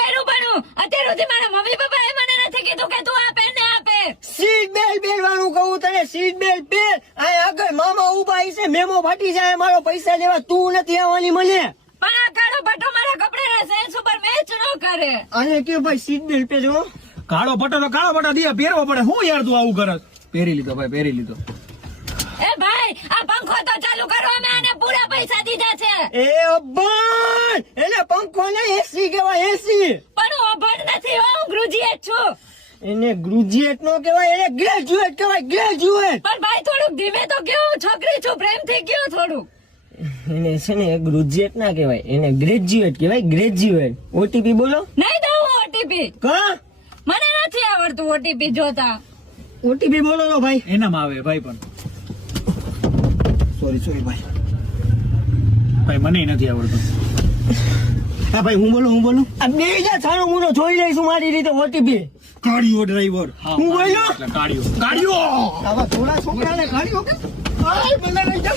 પહેરું પણ અત્યાર સુધી મારા મમ્મી પપ્પાએ મને નથી કીધું કે તું આ પહેરને આપે. સીટ બેલ્ટ પહેરવાનું કહું તને, સીટ બેલ્ટ પહેર. આ આગળ મામા ઉભા છે, મેમો ફાટી જાય મારો, પૈસા લેવા તું નથી આવવાની મને. પણ આ કાળો ભટ્ટો મારા કપડાના સેન્સ ઉપર મેચ ન કરે. અને કે ભાઈ સીટ બેલ્ટ પહેરજો. કાળો પટ્ટો દે પહેરવો પડે. હું યાર તું આવું કરસ? પહેરી લીધો ભાઈ, પહેરી લીધો. એ ભાઈ આ પંખો તો ચાલુ કરો, અમે આને પૂરા પૈસા દીધા છે. એ અબ્બા એને પંખો ને એસી કહેવાય, એસી. પણ હું અભણ નથી, હું ગ્રેજ્યુએટ છું. એને ગ્રેજ્યુએટ નો કહેવાય, એને ગ્રેજ્યુએટ કહેવાય, ગ્રેજ્યુએટ. પણ ભાઈ થોડુંક ધીમે તો કેવું, છોકરી છું, પ્રેમ થઈ ગયો થોડુંક. એને છે ને ગ્રેજ્યુએટ ના કહેવાય, એને ગ્રેજ્યુએટ કહેવાય, ગ્રેજ્યુએટ. ઓટીપી બોલો. નહીં દઉં ઓટીપી, કા મને નથી આવડતું ઓટીપી જોતા. ઓટીપી બોલો તો ભાઈ. એનામાં આવે ભાઈ, પણ સોરી ભાઈ. ભાઈ મને નથી આવડતું. હા ભાઈ હું બોલું. આ 2096 હું જોઈ લઈશું મારી રીતે ઓટીપી. કાળિયો ડ્રાઈવર. હું બોલ્યો? કાળિયો. આવા થોડા છોકરાને કાઢ્યો કે? મને લઈ જા.